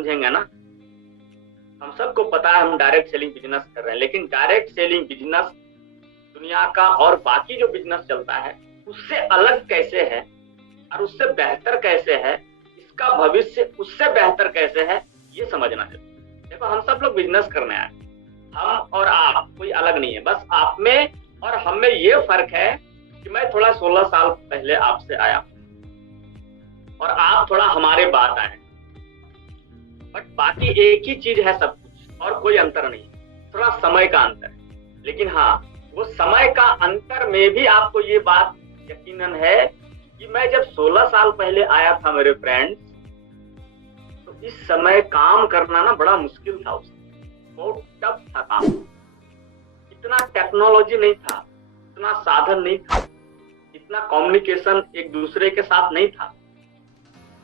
समझेंगे ना। हम सबको पता है हम डायरेक्ट सेलिंग बिजनेस कर रहे हैं, लेकिन डायरेक्ट सेलिंग बिजनेस दुनिया का और बाकी जो बिजनेस चलता है उससे अलग कैसे है और उससे बेहतर कैसे है, इसका भविष्य उससे बेहतर कैसे है, ये समझना चाहिए। देखो हम सब लोग बिजनेस करने आए, हम और आप कोई अलग नहीं है, बस आप में और हम में ये फर्क है कि मैं थोड़ा 16 साल पहले आपसे आया और आप थोड़ा हमारे बाद आए, बट बाकी एक ही चीज है सब कुछ और कोई अंतर नहीं, थोड़ा समय का अंतर है। लेकिन हाँ, वो समय का अंतर में भी आपको ये बात यकीनन है कि मैं जब 16 साल पहले आया था मेरे फ्रेंड्स, तो इस समय काम करना ना बड़ा मुश्किल था, उसमें बहुत टफ था काम। इतना टेक्नोलॉजी नहीं था, इतना साधन नहीं था, इतना कम्युनिकेशन एक दूसरे के साथ नहीं था।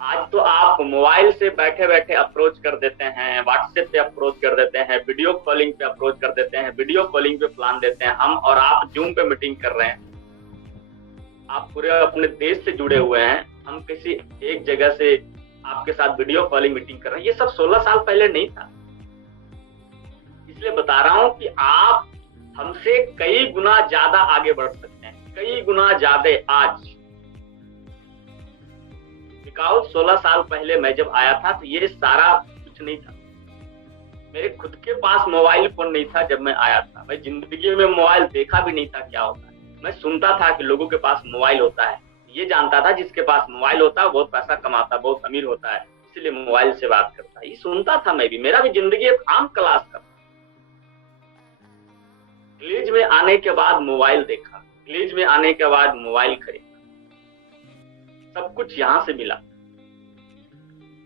आज तो आप मोबाइल से बैठे बैठे अप्रोच कर देते हैं, व्हाट्सएप पे अप्रोच कर देते हैं, वीडियो कॉलिंग पे अप्रोच कर देते हैं, वीडियो कॉलिंग पे प्लान देते हैं। हम और आप जूम पे मीटिंग कर रहे हैं, आप पूरे अपने देश से जुड़े हुए हैं, हम किसी एक जगह से आपके साथ वीडियो कॉलिंग मीटिंग कर रहे हैं। ये सब 16 साल पहले नहीं था। इसलिए बता रहा हूं कि आप हमसे कई गुना ज्यादा आगे बढ़ सकते हैं, कई गुना ज्यादा आज। 16 साल पहले मैं जब आया था तो ये सारा कुछ नहीं था। मेरे खुद के पास मोबाइल फोन नहीं था जब मैं आया था। मैं जिंदगी में मोबाइल देखा भी नहीं था क्या होता है। मैं सुनता था कि लोगों के पास मोबाइल होता है, ये जानता था जिसके पास मोबाइल होता है बहुत पैसा कमाता, बहुत अमीर होता है, इसलिए मोबाइल से बात करता है, ये सुनता था मैं भी। मेरा भी जिंदगी एक आम क्लास था। विलेज में आने के बाद मोबाइल देखा, विलेज में आने के बाद मोबाइल खरीदा, सब कुछ यहाँ से मिला।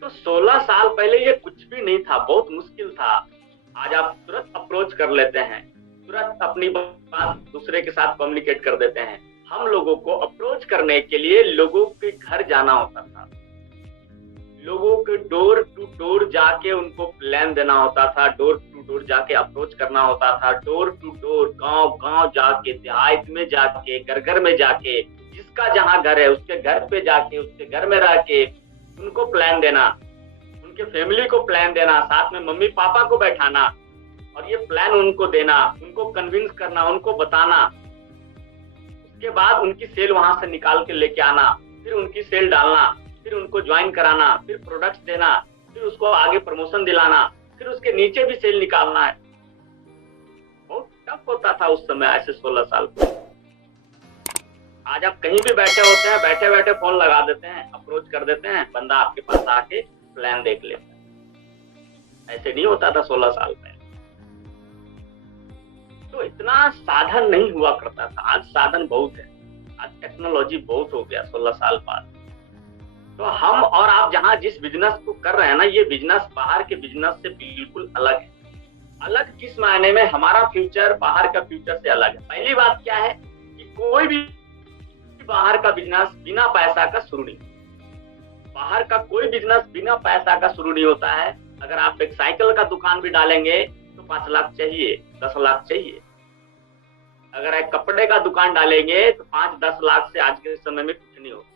तो 16 साल पहले ये कुछ भी नहीं था, बहुत मुश्किल था। आज आप तुरंत अप्रोच कर लेते हैं, तुरंत अपनी बात दूसरे के साथ कम्युनिकेट कर देते हैं। हम लोगों को अप्रोच करने के लिए लोगों के घर जाना होता था, लोगों के डोर टू डोर जाके उनको प्लान देना होता था, डोर टू डोर जाके अप्रोच करना होता था, डोर टू डोर गांव गांव जाके, देहात में जाके, घर घर में जाके, जिसका जहां घर है उसके घर पे जाके, उसके घर में रह के उनको प्लान देना, उनके फैमिली को प्लान देना, साथ में मम्मी पापा को बैठाना और ये प्लान उनको देना, उनको कन्विंस करना, उनको बताना। उसके बाद उनकी सेल वहां से निकाल के लेके आना, फिर उनकी सेल डालना, फिर उनको ज्वाइन कराना, फिर प्रोडक्ट्स देना, फिर उसको आगे प्रमोशन दिलाना, फिर उसके नीचे भी सेल निकालना है। बहुत टफ होता था उस समय, ऐसे 16 साल पहले। आज आप कहीं भी बैठे होते हैं, बैठे बैठे फोन लगा देते हैं, अप्रोच कर देते हैं, बंदा आपके पास आके प्लान देख लेता है। ऐसे नहीं होता था 16 साल पहले। तो इतना साधन नहीं हुआ करता था, आज साधन बहुत है, आज टेक्नोलॉजी बहुत हो गया 16 साल बाद। तो हम और आप जहां जिस बिजनेस को कर रहे हैं ना, ये बिजनेस बाहर के बिजनेस से बिल्कुल अलग है। अलग किस मायने में? हमारा फ्यूचर बाहर का फ्यूचर से अलग है। पहली बात क्या है कि कोई भी बाहर का बिजनेस बिना पैसा का शुरू नहीं। बाहर का कोई बिजनेस बिना पैसा का शुरू नहीं होता है। अगर आप एक साइकिल का दुकान भी डालेंगे तो 5 लाख चाहिए, 10 लाख चाहिए। अगर एक कपड़े का दुकान डालेंगे तो 5-10 लाख से आज के समय में कुछ नहीं होगा।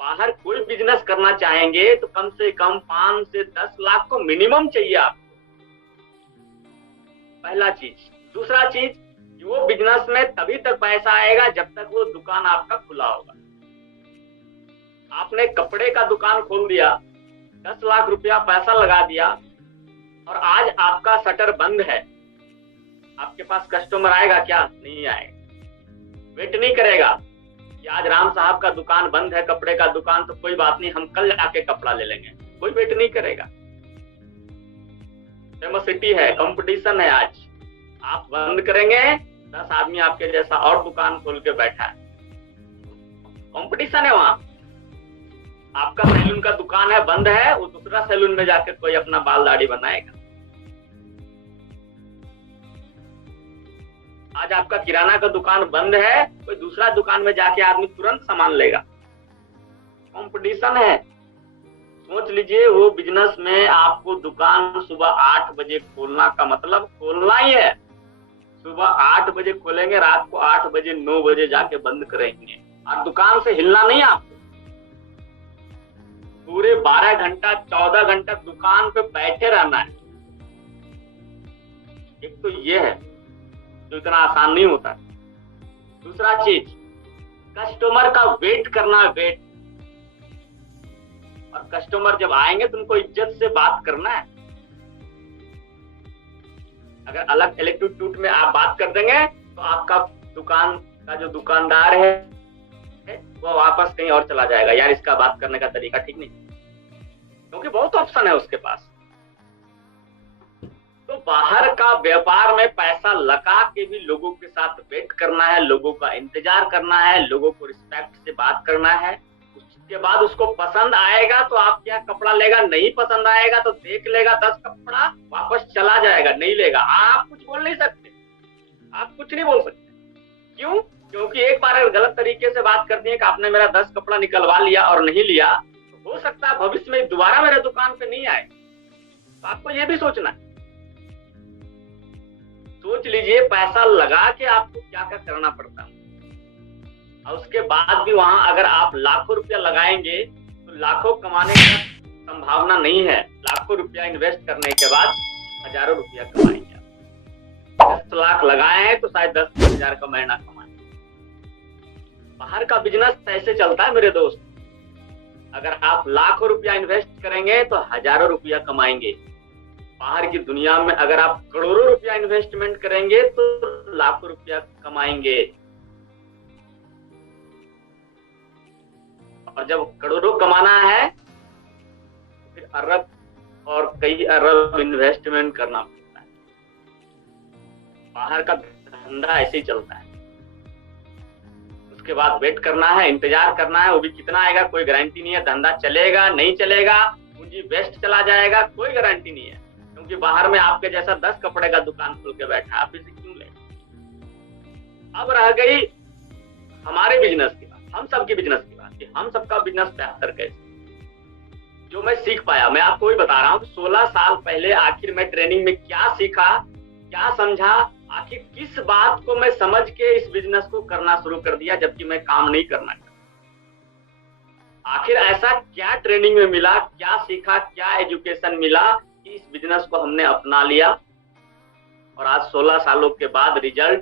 बाहर कोई बिजनेस करना चाहेंगे तो कम से कम 5 से 10 लाख को मिनिमम चाहिए आपको, पहला चीज। दूसरा चीज, वो बिजनेस में तभी तक पैसा आएगा जब तक वो दुकान आपका खुला होगा। आपने कपड़े का दुकान खोल दिया, 10 लाख रुपया पैसा लगा दिया और आज आपका शटर बंद है, आपके पास कस्टमर आएगा क्या? नहीं आएगा। वेट नहीं करेगा कि आज राम साहब का दुकान बंद है, कपड़े का दुकान, तो कोई बात नहीं, हम कल जाके कपड़ा ले लेंगे। कोई वेट नहीं करेगा। फेमसिटी है, कंपटीशन है। आज आप बंद करेंगे, 10 आदमी आपके जैसा और दुकान खोल के बैठा है, कंपटीशन है वहां। आपका सैलून का दुकान है, बंद है, वो दूसरा सैलून में जाके कोई अपना बाल दाढ़ी बनाएगा। आज आपका किराना का दुकान बंद है, कोई दूसरा दुकान में जाके आदमी तुरंत सामान लेगा। कंपटीशन है। सोच लीजिए, वो बिजनेस में आपको दुकान सुबह 8 बजे खोलना का मतलब खोलना ही है। सुबह 8 बजे खोलेंगे, रात को 8 बजे 9 बजे जाके बंद करेंगे और दुकान से हिलना नहीं आपको। पूरे 12 घंटा 14 घंटा दुकान पे बैठे रहना है। एक तो ये है जो इतना आसान नहीं होता। दूसरा चीज, कस्टमर का वेट करना है, वेट। और कस्टमर जब आएंगे तो उनको इज्जत से बात करना है। अगर अलग एटीट्यूड में आप बात कर देंगे तो आपका दुकान का जो दुकानदार है वो वापस कहीं और चला जाएगा, यार इसका बात करने का तरीका ठीक नहीं, क्योंकि बहुत ऑप्शन है उसके पास। तो बाहर का व्यापार में पैसा लगा के भी लोगों के साथ वेट करना है, लोगों का इंतजार करना है, लोगों को रिस्पेक्ट से बात करना है। उसके बाद उसको पसंद आएगा तो आप क्या कपड़ा लेगा, नहीं पसंद आएगा तो देख लेगा 10 कपड़ा, वापस चला जाएगा, नहीं लेगा। आप कुछ बोल नहीं सकते, आप कुछ नहीं बोल सकते। क्यों? क्योंकि एक बार अगर गलत तरीके से बात कर दिए कि आपने मेरा 10 कपड़ा निकलवा लिया और नहीं लिया, तो हो सकता है भविष्य में दोबारा मेरे दुकान पे नहीं आए। तो आपको ये भी सोचना है। सोच लीजिए पैसा लगा के आपको क्या क्या करना पड़ता है, और उसके बाद भी वहां अगर आप लाखों रुपया लगाएंगे तो लाखों कमाने की संभावना नहीं है। लाखों रुपया इन्वेस्ट करने के बाद हजारों रुपया कमाएंगे। 10 लाख लगाए हैं तो शायद 10,000 का महीना कमाएंगे। बाहर का बिजनेस ऐसे चलता है मेरे दोस्त। अगर आप लाखों रुपया इन्वेस्ट करेंगे तो हजारों रुपया कमाएंगे। बाहर की दुनिया में अगर आप करोड़ों रुपया इन्वेस्टमेंट करेंगे तो लाखों रुपया कमाएंगे। और जब करोड़ों कमाना है तो फिर अरब और कई अरब इन्वेस्टमेंट करना पड़ता है। बाहर का धंधा ऐसे ही चलता है। उसके बाद वेट करना है, इंतजार करना है, वो भी कितना आएगा कोई गारंटी नहीं है। धंधा चलेगा नहीं चलेगा, पूंजी वेस्ट चला जाएगा, कोई गारंटी नहीं है। क्योंकि बाहर में आपके जैसा 10 कपड़े का दुकान खोल के बैठा है, आप इसे क्यों ले। अब रह गई हमारे बिजनेस की बात, हम सबकी बिजनेस की बात कि हम सबका बिजनेस बेहतर कैसे। जो मैं सीख पाया, मैं आपको ही बता रहा हूँ। 16 साल पहले आखिर मैं ट्रेनिंग में क्या सीखा, क्या समझा, आखिर किस बात को मैं समझ के इस बिजनेस को करना शुरू कर दिया जबकि मैं काम नहीं करना चाहता। आखिर ऐसा क्या ट्रेनिंग में मिला, क्या सीखा, क्या एजुकेशन मिला कि इस बिजनेस को हमने अपना लिया और आज 16 सालों के बाद रिजल्ट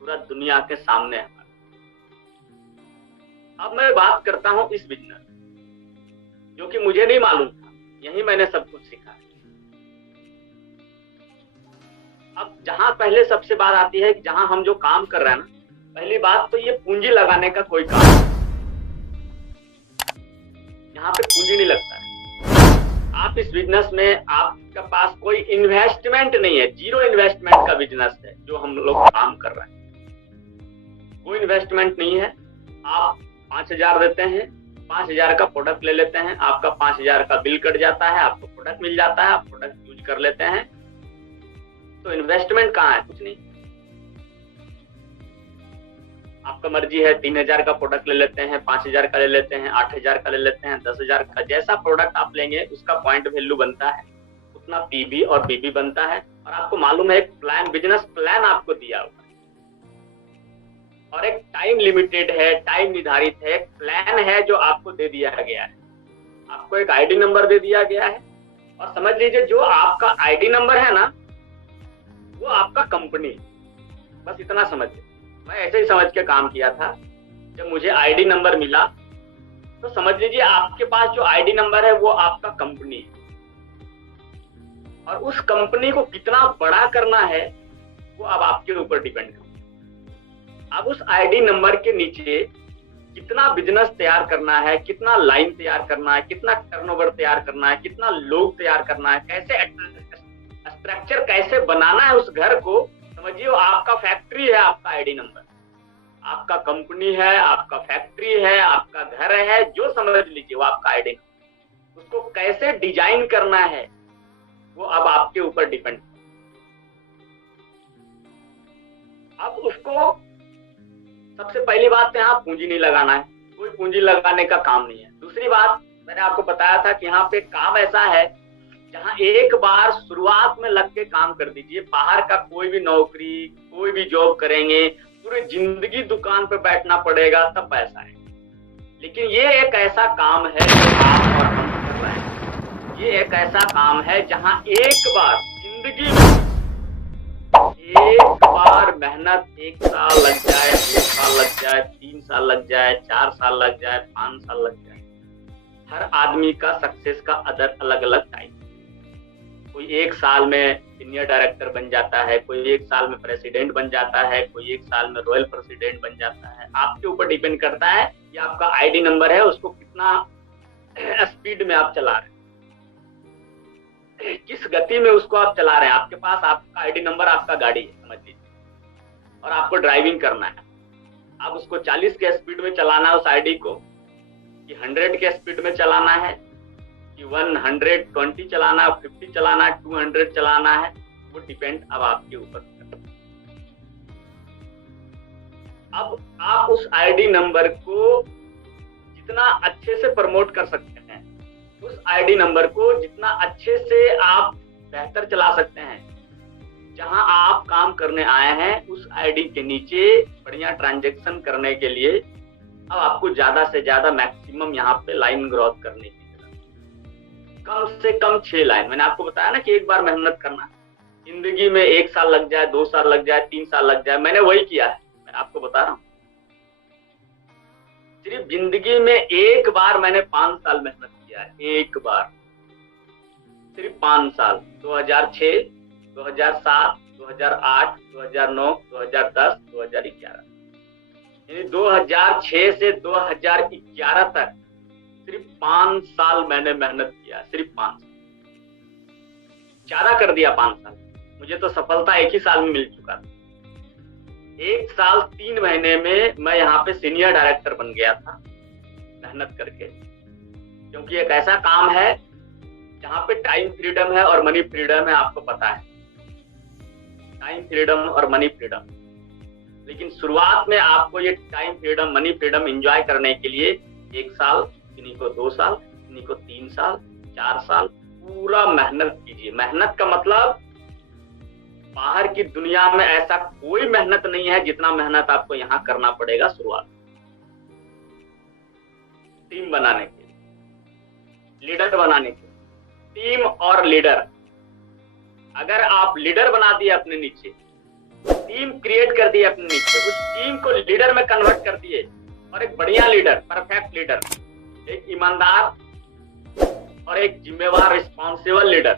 पूरा दुनिया के सामने है। अब मैं बात करता हूं इस बिजनेस, जो कि मुझे नहीं मालूम था, यही मैंने सब कुछ सीखा। अब जहां पहले सबसे बात आती है कि जहां हम जो काम कर रहे हैं ना, पहली बात तो ये पूंजी लगाने का कोई काम, यहाँ पे पूंजी नहीं लगता है। आप इस बिजनेस में आपके पास कोई इन्वेस्टमेंट नहीं है, जीरो इन्वेस्टमेंट का बिजनेस है जो हम लोग काम कर रहे हैं। कोई इन्वेस्टमेंट नहीं है। आप 5,000 देते हैं, 5,000 का प्रोडक्ट ले लेते हैं, आपका 5,000 का बिल कट जाता है, आपको प्रोडक्ट मिल जाता है, आप प्रोडक्ट यूज कर लेते हैं। तो इन्वेस्टमेंट कहाँ है? कुछ नहीं। आपका मर्जी है, 3,000 का प्रोडक्ट ले लेते हैं, 5,000 का ले लेते हैं, 8,000 का ले लेते हैं, 10,000 का। जैसा प्रोडक्ट आप लेंगे उसका पॉइंट वैल्यू बनता है, उतना पीबी और बीबी बनता है। और आपको मालूम है एक प्लान, बिजनेस प्लान आपको दिया हुआ है और एक टाइम लिमिटेड है, टाइम निर्धारित है, एक प्लान है जो आपको दे दिया गया है। आपको एक आईडी नंबर दे दिया गया है और समझ लीजिए जो आपका आईडी नंबर है ना, वो आपका कंपनी। बस इतना समझिए। मैं ऐसे ही समझ के काम किया था। जब मुझे आईडी नंबर मिला तो समझ लीजिए आपके पास जो आईडी नंबर है वो आपका कंपनी है, और उस कंपनी को कितना बड़ा करना है वो अब आपके ऊपर डिपेंड करता है। अब उस आईडी नंबर के नीचे कितना बिजनेस तैयार करना है, कितना लाइन तैयार करना है, कितना टर्नओवर तैयार करना है, कितना लोग तैयार करना है, कैसे स्ट्रक्चर कैसे बनाना है उस घर को। समझिए आपका फैक्ट्री है, आपका आईडी नंबर, आपका कंपनी है, आपका फैक्ट्री है, आपका घर है, जो समझ लीजिए वो आपका आईडी नंबर। उसको कैसे डिजाइन करना है वो अब आपके ऊपर डिपेंड। अब उसको सबसे पहली बात तो यहाँ पूंजी नहीं लगाना है, कोई पूंजी लगाने का काम नहीं है। दूसरी बात मैंने आपको बताया था कि यहाँ पे काम ऐसा है जहाँ एक बार शुरुआत में लग के काम कर दीजिए। बाहर का कोई भी नौकरी, कोई भी जॉब करेंगे, पूरी जिंदगी दुकान पे बैठना पड़ेगा तब पैसा है। लेकिन ये एक ऐसा काम है जो आप और ये एक ऐसा काम है जहां एक बार जिंदगी में एक बार मेहनत, 1 साल लग जाए, 2 साल लग जाए, 3 साल लग जाए, 4 साल लग जाए, 5 साल लग जाए, हर आदमी का सक्सेस का अलग अलग टाइम। कोई 1 साल में सीनियर डायरेक्टर बन जाता है, कोई 1 साल में प्रेसिडेंट बन जाता है, कोई 1 साल में रॉयल प्रेसिडेंट बन जाता है। आपके ऊपर डिपेंड करता है कि आपका आईडी नंबर है, उसको कितना स्पीड में आप चला रहे हैं, किस गति में उसको आप चला रहे हैं। आपके पास आपका आईडी नंबर, आपका गाड़ी है समझ लीजिए, और आपको ड्राइविंग करना है। आप उसको 40 के स्पीड में चलाना है उस आईडी को, कि 100 के स्पीड में चलाना है, कि 120 चलाना है, 50 चलाना है, 200 चलाना है, वो डिपेंड अब आपके ऊपर। अब आप उस आईडी नंबर को जितना अच्छे से प्रमोट कर सकते हैं, उस आईडी नंबर को जितना अच्छे से आप बेहतर चला सकते हैं, जहां आप काम करने आए हैं उस आईडी के नीचे बढ़िया ट्रांजैक्शन करने के लिए अब आपको ज्यादा से ज्यादा मैक्सिमम यहाँ पे लाइन ग्रोथ करने की जरूरत, कम से कम 6 लाइन। मैंने आपको बताया ना कि एक बार मेहनत करना, जिंदगी में 1 साल लग जाए, 2 साल लग जाए, 3 साल लग जाए, मैंने वही किया है। मैं आपको बता रहा हूँ, सिर्फ जिंदगी में एक बार मैंने 5 साल मेहनत किया है, एक बार, सिर्फ 5 साल। 2006, 2007, 2008, 2009, 2010, 2011, यानी 2006 से 2011 तक सिर्फ 5 साल मैंने मेहनत किया, सिर्फ 5 साल। ज्यादा कर दिया 5 साल, मुझे तो सफलता एक ही साल में मिल चुका था। 1 साल 3 महीने में मैं यहाँ पे सीनियर डायरेक्टर बन गया था मेहनत करके, क्योंकि एक ऐसा काम है जहाँ पे टाइम फ्रीडम है और मनी फ्रीडम है। आपको पता है, टाइम फ्रीडम और मनी फ्रीडम, लेकिन शुरुआत में आपको ये time freedom, money freedom enjoy करने के लिए 1 साल, किन्हीं को 2 साल, किन्हीं को 3 साल, 4 साल पूरा मेहनत कीजिए। मेहनत का मतलब बाहर की दुनिया में ऐसा कोई मेहनत नहीं है जितना मेहनत आपको यहाँ करना पड़ेगा शुरुआत। टीम बनाने के लिए, लीडर बनाने के लिए, टीम और लीडर। अगर आप लीडर बना दिए अपने नीचे, टीम क्रिएट कर दिए अपने नीचे, उस टीम को लीडर में कन्वर्ट कर दिए, और एक बढ़िया लीडर, परफेक्ट लीडर, एक ईमानदार और एक जिम्मेवार रिस्पॉन्सिबल लीडर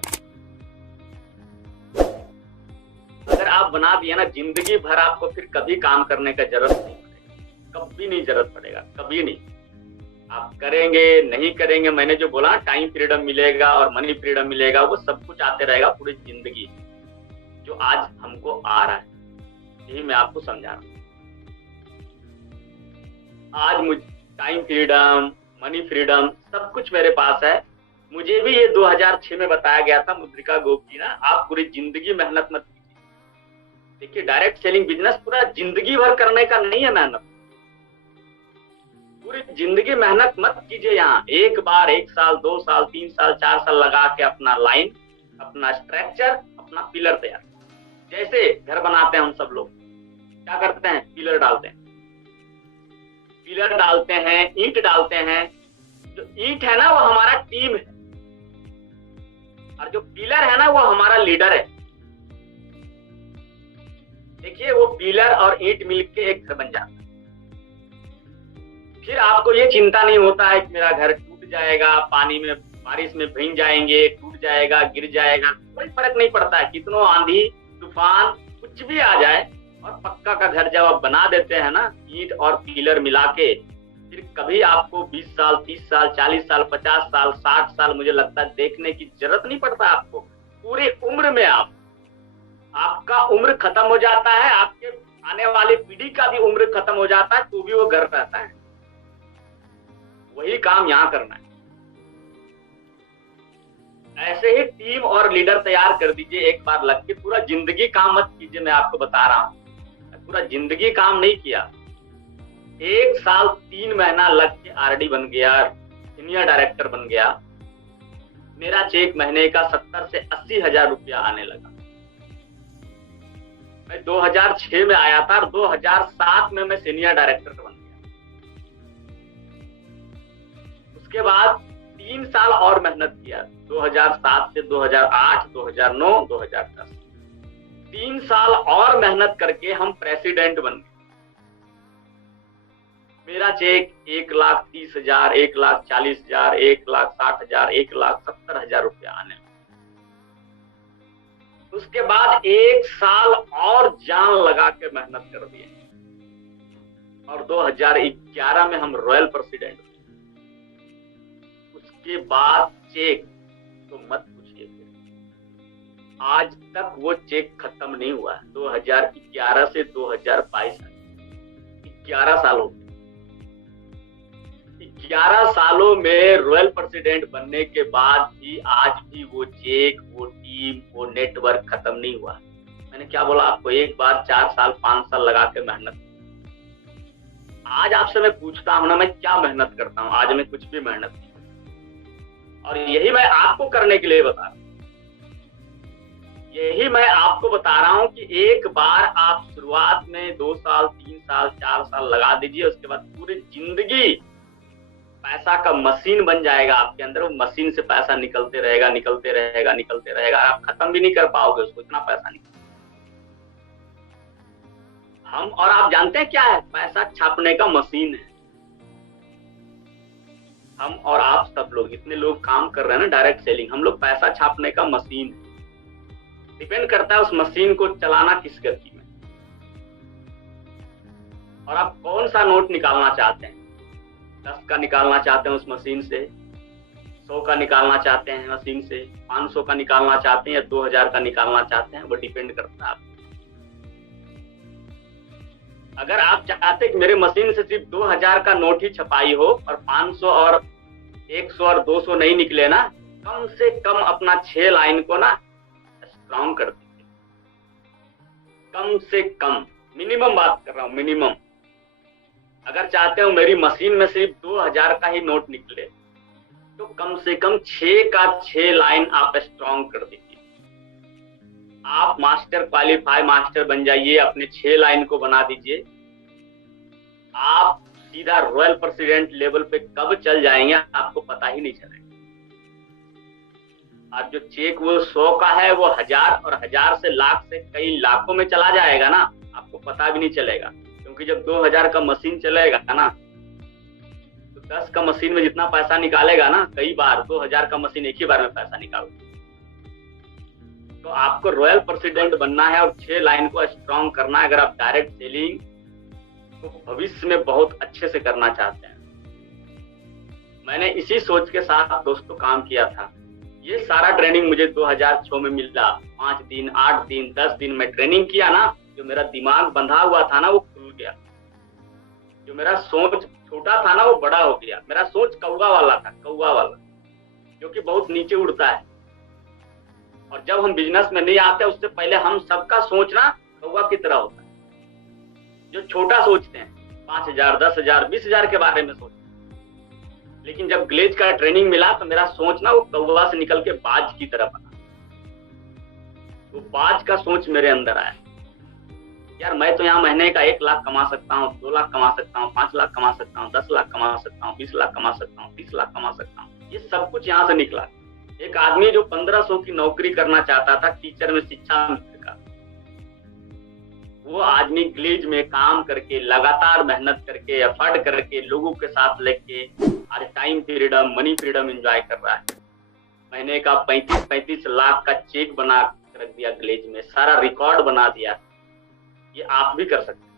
अगर आप बना दिए ना, जिंदगी भर आपको फिर कभी काम करने का जरूरत नहीं पड़ेगा, कभी नहीं जरूरत पड़ेगा, कभी नहीं। आप करेंगे नहीं करेंगे, मैंने जो बोला टाइम फ्रीडम मिलेगा और मनी फ्रीडम मिलेगा, वो सब कुछ आते रहेगा पूरी जिंदगी, जो आज हमको आ रहा है। यही मैं आपको समझा रहा हूँ। आज मुझे टाइम फ्रीडम, मनी फ्रीडम सब कुछ मेरे पास है। मुझे भी ये 2006 में बताया गया था मुद्रिका गोप की ना, आप पूरी जिंदगी मेहनत मत कीजिए। देखिए, डायरेक्ट सेलिंग बिजनेस पूरा जिंदगी भर करने का नहीं है मेहनत, पूरी जिंदगी मेहनत मत कीजिए। यहाँ एक बार 1 साल, 2 साल, 3 साल, 4 साल लगा के अपना लाइन, अपना स्ट्रक्चर, अपना पिलर तैयार। जैसे घर बनाते हैं हम सब लोग, क्या करते हैं, पिलर डालते हैं, पिलर डालते हैं, ईंट डालते हैं। जो ईंट है ना वो हमारा टीम है, और जो पिलर है ना वो हमारा लीडर है। देखिए, वो पिलर और ईंट मिलके एक घर बन जाता है। फिर आपको ये चिंता नहीं होता है कि मेरा घर टूट जाएगा, पानी में, बारिश में भीग जाएंगे, टूट जाएगा, गिर जाएगा, कोई फर्क नहीं पड़ता है। कितनों आंधी तूफान कुछ भी आ जाए, और पक्का का घर जब आप बना देते हैं ना, ईंट और पिलर मिला के, फिर कभी आपको 20 साल, 30 साल, 40 साल, 50 साल, 60 साल, मुझे लगता है देखने की जरूरत नहीं पड़ता आपको। पूरी उम्र में आपका उम्र खत्म हो जाता है, आपके आने वाली पीढ़ी का भी उम्र खत्म हो जाता है, तो भी वो घर रहता है। वही काम यहाँ करना है। ऐसे ही टीम और लीडर तैयार कर दीजिए एक बार लग के। पूरा जिंदगी काम मत कीजिए, मैं आपको बता रहा हूँ, पूरा जिंदगी काम नहीं किया। 1 साल 3 महीना लग के आरडी बन गया, सीनियर डायरेक्टर बन गया, मेरा चेक महीने का 70 से 80 हजार रुपया आने लगा। मैं 2006 में आया था और 2007 में मैं सीनियर डायरेक्टर बन गया। उसके बाद 3 साल और मेहनत किया, 2007 से 2008, 2009, 2010, 3 साल और मेहनत करके हम प्रेसिडेंट बन गए। मेरा चेक 1,30,000, 1,40,000, 1,60,000, 1,70,000 रुपया आने लगा। उसके बाद 1 साल और जान लगा के मेहनत कर दिए और 2011 में हम रॉयल प्रेसिडेंट हुए। उसके बाद चेक तो मत पूछिए, आज तक वो चेक खत्म नहीं हुआ है। 2011 से 2022 11 साल हो गए। 11 सालों में रॉयल प्रेसिडेंट बनने के बाद भी आज भी वो चेक, वो टीम, वो नेटवर्क खत्म नहीं हुआ। मैंने क्या बोला आपको, एक बार 4 साल 5 साल लगा के मेहनत। आज आपसे मैं पूछता हूं ना, मैं क्या मेहनत करता हूं? आज मैं कुछ भी मेहनत नहीं, और यही मैं आपको करने के लिए बता रहा हूं। यही मैं आपको बता रहा हूं कि एक बार आप शुरुआत में 2 साल 3 साल 4 साल लगा दीजिए, उसके बाद पूरी जिंदगी पैसा का मशीन बन जाएगा आपके अंदर। वो मशीन से पैसा निकलते रहेगा, निकलते रहेगा, निकलते रहेगा। आप खत्म भी नहीं कर पाओगे उसको, इतना पैसा निकल। हम और आप जानते हैं क्या है? पैसा छापने का मशीन है। हम और आप सब लोग, इतने लोग काम कर रहे हैं ना डायरेक्ट सेलिंग, हम लोग पैसा छापने का मशीन है। डिपेंड करता है उस मशीन को चलाना किस गति में, और आप कौन सा नोट निकालना चाहते हैं। 10 का निकालना चाहते हैं उस मशीन से, 100 का निकालना चाहते हैं मशीन से, 500 का निकालना चाहते हैं या 2000 का निकालना चाहते हैं, वो डिपेंड करता है आप। अगर आप चाहते कि मेरे मशीन से सिर्फ 2000 का नोट ही छपाई हो और 500 और 100 और 200 नहीं निकले ना, कम से कम अपना 6 लाइन को ना स्ट्रॉन्ग कर दीजिए। कम से कम, मिनिमम बात कर रहा हूं, मिनिमम। अगर चाहते हो मेरी मशीन में सिर्फ 2000 का ही नोट निकले, तो कम से कम 6 का 6 लाइन आप स्ट्रॉन्ग कर दीजिए। आप मास्टर क्वालिफाई मास्टर बन जाइए, अपने 6 लाइन को बना दीजिए। आप सीधा रॉयल प्रेसिडेंट लेवल पे कब चल जाएंगे आपको पता ही नहीं चलेगा। आज जो चेक वो 100 का है, वो 1000 और 1000 से लाख से कई लाखों में चला जाएगा ना, आपको पता भी नहीं चलेगा। क्योंकि जब 2000 का मशीन चलेगा ना, तो 10 का मशीन में जितना पैसा निकालेगा ना, कई बार 2000 का मशीन एक ही बार में पैसा निकालेगा। तो आपको रॉयल प्रेसिडेंट बनना है और 6 लाइन को स्ट्रॉन्ग करना है। अगर आप डायरेक्ट सेलिंग को भविष्य में बहुत अच्छे से करना चाहते हैं। मैंने इसी सोच के साथ दोस्तों काम किया था। ये सारा ट्रेनिंग मुझे 2006 में मिला। 5 दिन 8 दिन 10 दिन में ट्रेनिंग किया ना, जो मेरा दिमाग बंधा हुआ था ना, वो खुल गया। जो मेरा सोच छोटा था ना, वो बड़ा हो गया। मेरा सोच कौवा वाला था, कौवा वाला, जो कि बहुत नीचे उड़ता है। और जब हम बिजनेस में नहीं आते, उससे पहले हम सबका सोचना कौवा की तरह होता है, जो छोटा सोचते हैं, 5000 10,000 20,000 के बारे में सोचते हैं। लेकिन जब ग्लेज का ट्रेनिंग मिला, तो मेरा सोचना वो कौवा से निकल के बाज की तरह बना। वो बाज का सोच मेरे अंदर आया। यार मैं तो यहाँ महीने का 1 लाख कमा सकता हूँ, 2 लाख कमा सकता हूँ, 5 लाख कमा सकता हूँ, 10 लाख कमा सकता हूँ, 20 लाख कमा सकता हूँ, 30 लाख कमा सकता हूँ। ये सब कुछ यहाँ से निकला। एक आदमी जो 1500 की नौकरी करना चाहता था टीचर में, शिक्षा मित्र का, वो आदमी ग्लेज में काम करके, लगातार मेहनत करके, एफर्ट करके, लोगों के साथ लेके आज time freedom, money freedom enjoy कर रहा है। महीने का 35 लाख का चेक बना रख दिया ग्लेज में, सारा रिकॉर्ड बना दिया। ये आप भी कर सकते हैं।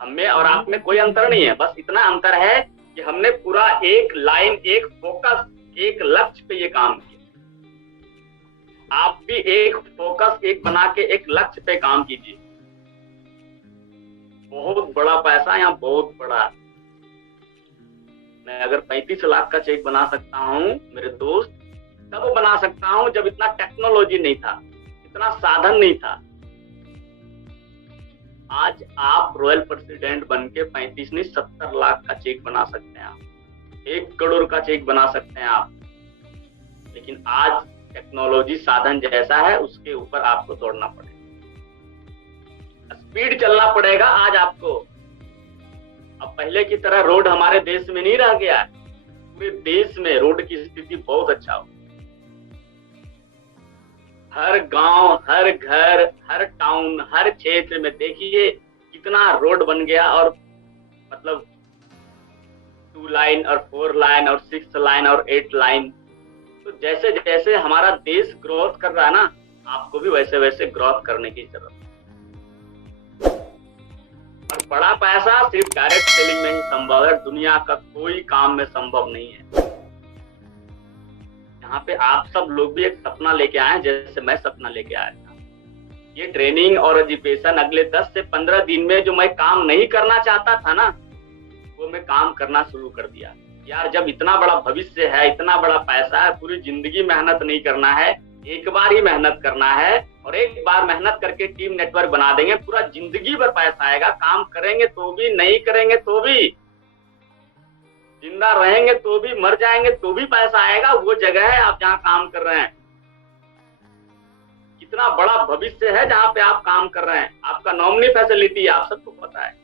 हमें और आप में कोई अंतर नहीं है, बस इतना अंतर है कि हमने पूरा एक लाइन, एक फोकस, एक लक्ष्य पे ये काम किया। आप भी एक फोकस, एक बना के एक लक्ष्य पे काम कीजिए। बहुत बड़ा पैसा यहाँ, बहुत बड़ा। मैं अगर 35 लाख का चेक बना सकता हूँ मेरे दोस्त, तब बना सकता हूँ जब इतना टेक्नोलॉजी नहीं था, इतना साधन नहीं था। आज आप रॉयल प्रेसिडेंट बन के 35 नहीं 70 लाख का चेक बना सकते हैं आप, 1 करोड़ का चेक बना सकते हैं आप। लेकिन आज टेक्नोलॉजी साधन जैसा है, उसके ऊपर आपको दौड़ना पड़ेगा, स्पीड चलना पड़ेगा आज आपको। अब पहले की तरह रोड हमारे देश में नहीं रह गया है। पूरे देश में रोड की स्थिति बहुत अच्छा हो। हर गांव, हर घर, हर टाउन, हर क्षेत्र में देखिए कितना रोड बन गया, और मतलब 2 लाइन और 4 लाइन और 6 लाइन और 8 लाइन। तो जैसे जैसे हमारा देश ग्रोथ कर रहा है ना, आपको भी वैसे वैसे ग्रोथ करने की जरूरत है। और बड़ा पैसा सिर्फ डायरेक्ट सेलिंग में ही संभव है, दुनिया का कोई काम में संभव नहीं है। यहाँ पे आप सब लोग भी एक सपना लेके आए, जैसे मैं सपना लेके आया था। ये ट्रेनिंग और एजुकेशन अगले 10 से 15 दिन में जो मैं काम नहीं करना चाहता था ना, वो मैं काम करना शुरू कर दिया। यार जब इतना बड़ा भविष्य है, इतना बड़ा पैसा है, पूरी जिंदगी मेहनत नहीं करना है, एक बार ही मेहनत करना है, और एक बार मेहनत करके टीम नेटवर्क बना देंगे, पूरा जिंदगी भर पैसा आएगा। काम करेंगे तो भी, नहीं करेंगे तो भी, जिंदा रहेंगे तो भी, मर जाएंगे तो भी पैसा आएगा। वो जगह है आप जहाँ काम कर रहे हैं। कितना बड़ा भविष्य है जहाँ पे आप काम कर रहे हैं। आपका नॉमिनी फैसिलिटी आप सबको पता है।